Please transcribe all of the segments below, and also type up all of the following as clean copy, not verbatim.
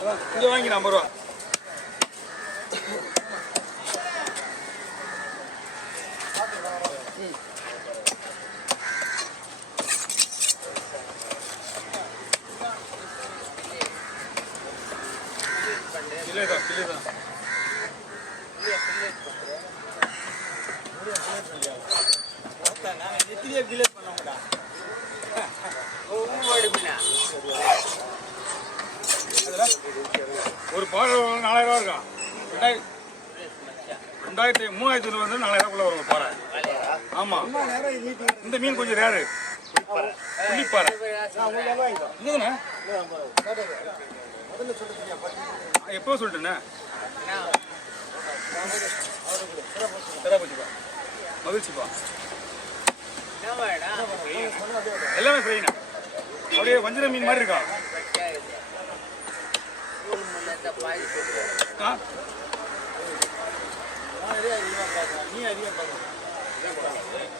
இங்கே வாங்கி 50 ரூபா. இல்லைதான் இல்லைதான் ஒரு பால் 4000 ரூபா இருக்கா. 3500 வந்து 4000 ரூபாய்க்குள்ள வரும் பாறை. ஆமா, இந்த மீன் கொஞ்சம் ரேரு. புள்ளிப்பாறை இதுதானே எப்போ சொல்லிட்டேண்ணே. மகிழ்ச்சிப்பா. எல்லாமே ஃப்ரைண்ணா. அப்படியே வஞ்சிர மீன் மாதிரி இருக்கா.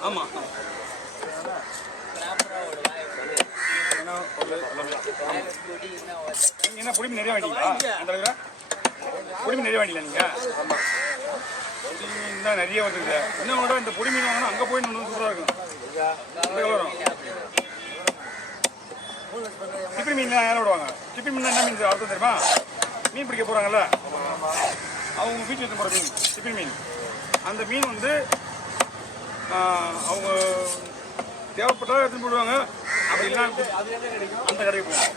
ஆமா என்ன பொடி மீன் நிறைய வேண்டிங்களா? அந்த அளவுக்கு பொடி மீன் நிறைய வேண்டிங்களா நீங்க? பொடி மீன் தான் நிறைய வந்துருங்க. இன்னும் கூட இந்த பொடி மீன் வாங்கினா அங்கே போய் இன்னும் சூப்பராக இருக்கும். வரும் சிப்பி மீன் யாரும் விடுவாங்க. சிப்பி மீன் என்ன மீன் அர்த்தம் தெரியுமா? மீன் பிடிக்க போகிறாங்கல்ல, அவங்க வீட்டில் எடுத்து போகிற மீன் சிப்பி மீன். அந்த மீன் வந்து அவங்க தேவைப்பட்டால் எடுத்துன்னு போடுவாங்க. அப்படி இல்லை அந்த கடைக்கு போவாங்க.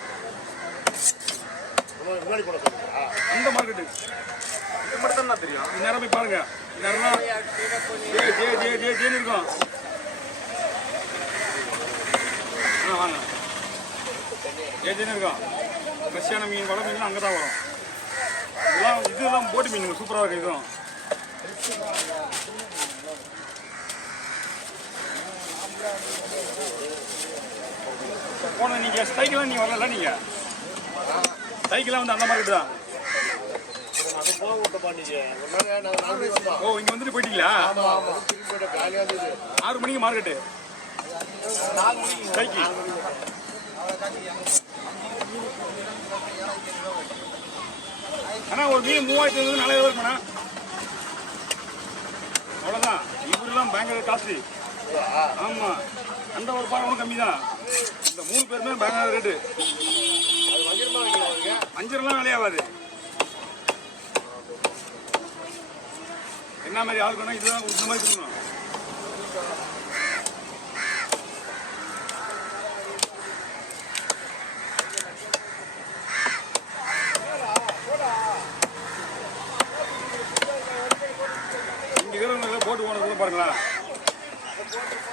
அந்த மார்க்கெட்டு இது மட்டும் தான் தெரியும். இந்நேரம் போய் பாருங்க. இந்நேரம்லாம் ஜேன்னு இருக்கும். வாங்க ஜேன்னு இருக்கும். ஃப்ரெஷ்ஷான மீன் வள மீன்லாம் அங்கே தான் வரும். இதெல்லாம் போட்டு மீன் சூப்பராக இருக்கும். இதுவும் போன நீங்கள் ஸ்ட்ரைக்கெல்லாம் நீங்கள் வரல. நீங்கள் ஸ்ட்ரைக்கெல்லாம் வந்து அந்த மார்க்கெட்டு தான். ஓ, இங்கே வந்துட்டு போயிட்டீங்களா? 6 மணிக்கு மார்க்கெட்டு ஸ்ட்ரைக்கு. ஆனால் ஒரு மீன் 3500 4000 இருக்குண்ணா. அவ்வளோதான். இவரெல்லாம் பயங்கர காஸ்ட்லி. ஆமாம், அந்த ஒரு பாறை ஒன்றும் கம்மி தான். இந்த 3 பேருமே பயங்கர ரேட்டு. வஞ்சிரம்லாம் விலையாகாது. என்ன மாதிரி ஆளுக்கணும் இதுதான் இந்த மாதிரி கொடுக்கணும். இங்கே இருக்கிறவங்க போட்டு போனது பாருங்களா.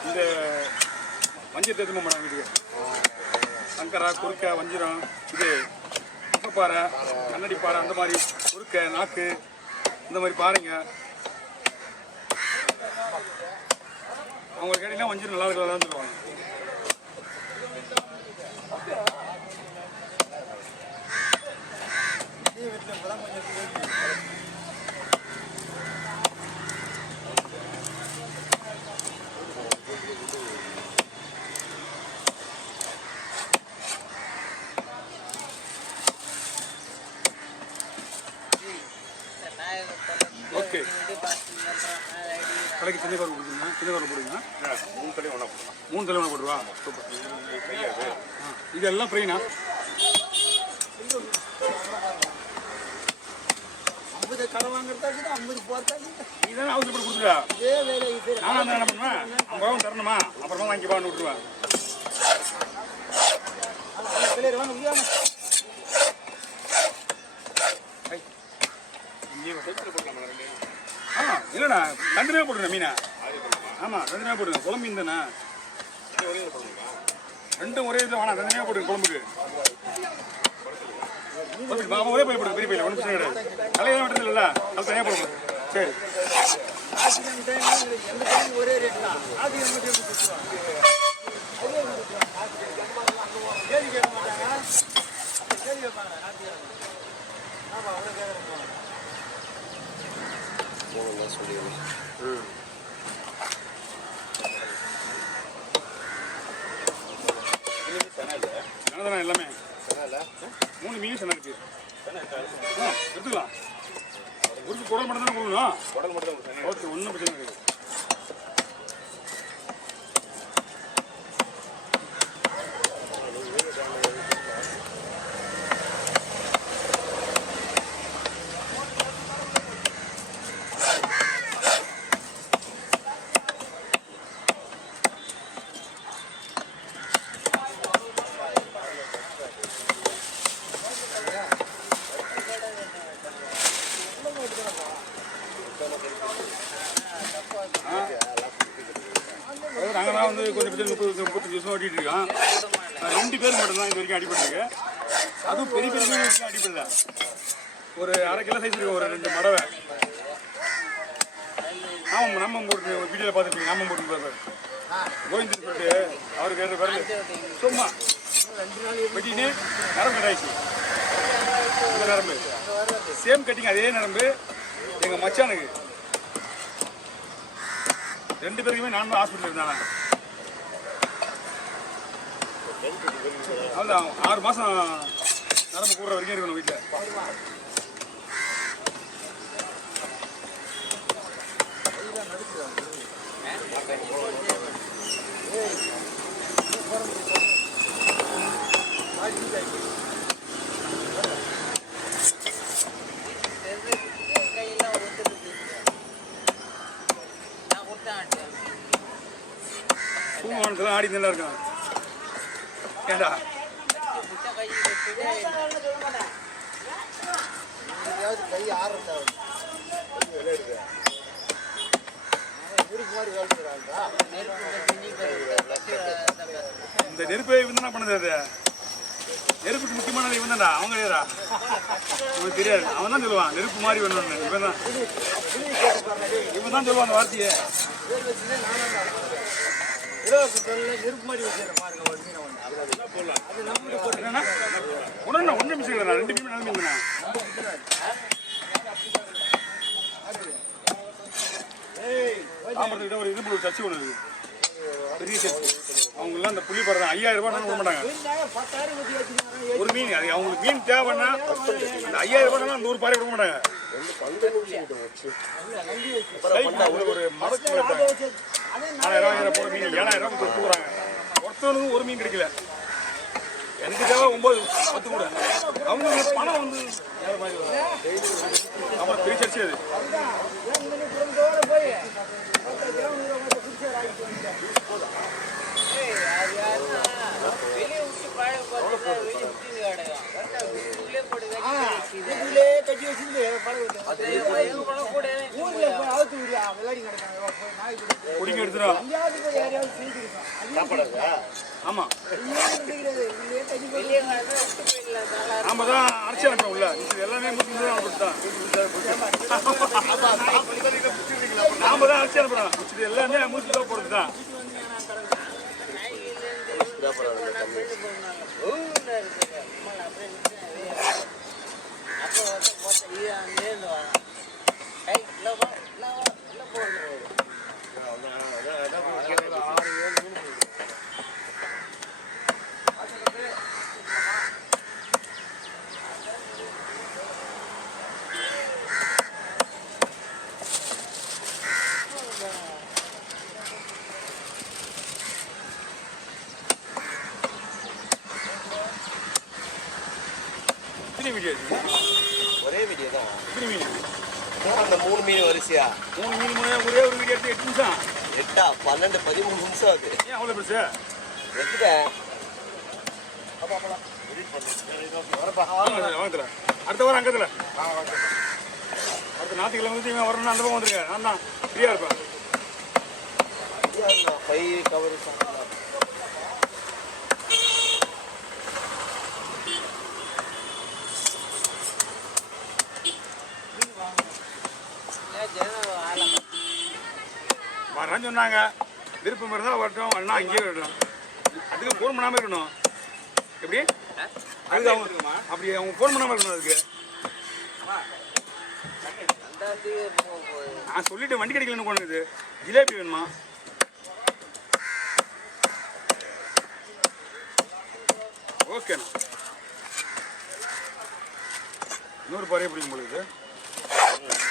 இந்த வஞ்சிரத்தை எடுத்து போனாங்க வீட்டுக்கு. சங்கரா, குறுக்கை, வஞ்சிரம், இது பாறை, கண்ணடி பாறை, அந்த மாதிரி குறுக்கை, நாக்கு, இந்த மாதிரி பாருங்க. அவங்களுக்கு கேட்டீங்கன்னா வஞ்சிரம் நல்லா இருக்கலாம் சொல்லுவாங்க. ஓகே, கடைக்கு சின்ன கவர் கொடுக்குங்க. சின்ன கவர் போடுங்க. 3 தலை ஒன்றா போடுவா. 3 தலை ஒன்றா போடுவா. சூப்பர். இதெல்லாம் ஃப்ரீண்ணா. 50 கடை வாங்குறதாக்கு 50 போகிறதாக்கு இதெல்லாம் அவசரப்பட்டு கொடுத்துருவா. நானும் என்ன பண்ணுவேன், 50 ரூபா தரணுமா அப்புறமா வாங்கிப்பான்னு விட்டுருவேன். இல்லைண்ணா, தண்டுமே போட்டுருங்க மீனை. ஆமாம், தண்டுமே போட்டுருங்க. குழம்பு மீன் தானே. ரெண்டும் ஒரே இதில் வேணாம். தண்டுமே போட்டுருங்க குழம்புக்கு. ஒரே பையில் போடுங்க. பெரிய பையில் ஒன்றும் பிரச்சனை கிடையாது. தலையெல்லாம் விட்டுறது இல்லை, அது தனியாக போடுங்க. சரி, ஒரே ரேட் தான். கேள்வி கேட்க மாட்டாங்க. கேள்வி கேட்பாங்க. எல்லாமே 3 மீன் இருக்கு. எடுத்துக்கலாம். ஒரு குடல் மட்டும் தானே கொடுக்கணும். குடல் மட்டும் தான். ஓகே, ஒன்றும் பிரச்சனை கிடையாது. நாங்களாம் வந்து கொஞ்சம் 30-35 வருஷம் ஓட்டிகிட்டு இருக்கோம். 2 பேர் மட்டும்தான் இது வரைக்கும் அடிபட்டுருக்கு. அதுவும் பெரிய பெரிய மீன் வரைக்கும் அடிபடல. ஒரு 1/2 கிலோ சைஸ் இருக்கு, ஒரு 2 மடவை. ஆமாம், நம்ம போட்டு வீடியோவில் பார்த்துருக்கீங்க. நாம போட்டு பார்ப்பாரு கோவிந்தன் சொல்லிட்டு அவருக்கு வேறு வரல. சும்மா வெட்டின்னு நரம்பு கட்டாயிடுச்சு. இந்த நரம்பு சேம் கட்டிங், அதே நரம்பு எங்கள் மச்சானுக்கு. 2 பேருக்குமே நான் தான் ஹாஸ்பிட்டல் இருந்தாங்க. அவ்வளோதான், 6 மாதம் நரம்பு கூடுற வரைக்கும் இருக்கணும் வீட்டில். பூமானத்தில் ஆடி நல்லா இருக்கும். ஏண்டா இந்த நெருப்பு இவன் தானே பண்ணுது. அது நெருப்புக்கு முக்கியமான இவன் தான்டா, அவங்க கிடையாதா? உனக்கு தெரியாது. அவன் தான் சொல்லுவான் நெருப்பு மாதிரி வேணும்னு. இவன் தான் சொல்லுவான் அந்த வார்த்தையை. நெருப்பு மாதிரி ஒன்றும் 1 நிமிஷம் இல்லை. 2 மீன் நிலமிங்கண்ணா. தாம்பரத்துக்கிட்ட ஒரு இது ஒரு சர்ச்சை ஒன்று இருக்குது, பெரிய சர்ச்சை. அவங்கெல்லாம் அந்த புள்ளி படுறாங்க 5000 ரூபாய் விட மாட்டாங்க ஒரு மீன். அது அவங்களுக்கு மீன் தேவைன்னா அந்த 5000 ரூபாய் அந்த 100 பாறை விட மாட்டாங்க. ஒரு மரத்தில் 4000 போகிற மீன் 7000 கொடுக்குறாங்க. ஒருத்தவனுக்கு ஒரு மீன் கிடைக்கல. எனக்கு தேவை 9-10 கூட. அவங்களுக்கு பணம் வந்து வேற மாதிரி அப்புறம் பெரிய சர்ச்சை அது. குடிங்க எடுத்துரும். ஆமா, நாம தான் அரைச்சி அனுப்போம் உள்ள. எல்லாமே நாம தான் அரைச்சி அனுப்புறோம். எல்லாமே மூச்சு போறது தான். ஒரே வீடியோ தான். மீன் அந்த 3 மீன் வரிசையா 3 மீன் ஒரே ஒரு வீடியோ எடுத்து 8 நிமிஷம் 12-13 நிமிஷம் ஆகுது. ஏன் அவ்வளோ பெருசு? வாங்கல அடுத்த வாரம் அங்கத்தில் அடுத்த ஞாயிற்றுக்கிழமை வந்து இவன் வரணும்னு அந்த பக்கம் வந்துருங்க. நான் தான் ஃப்ரீயாக இருப்பேன். பை கவர் வரேன்னு சொன்னாங்க. விருப்பம் இருந்தால் வரட்டும், வரணும் அங்கேயே வரட்டும். அதுக்கு ஃபோன் பண்ணாமல் இருக்கணும். எப்படி அதுக்கு அவங்க அப்படி அவங்க ஃபோன் பண்ணாமல் இருக்கணும். அதுக்கு நான் சொல்லிட்டு வண்டி கிடைக்கலன்னு போனது. ஜிலேபி வேணுமா? ஓகேண்ணா. இன்னொரு பாறையே பிடிக்கும் பொழுது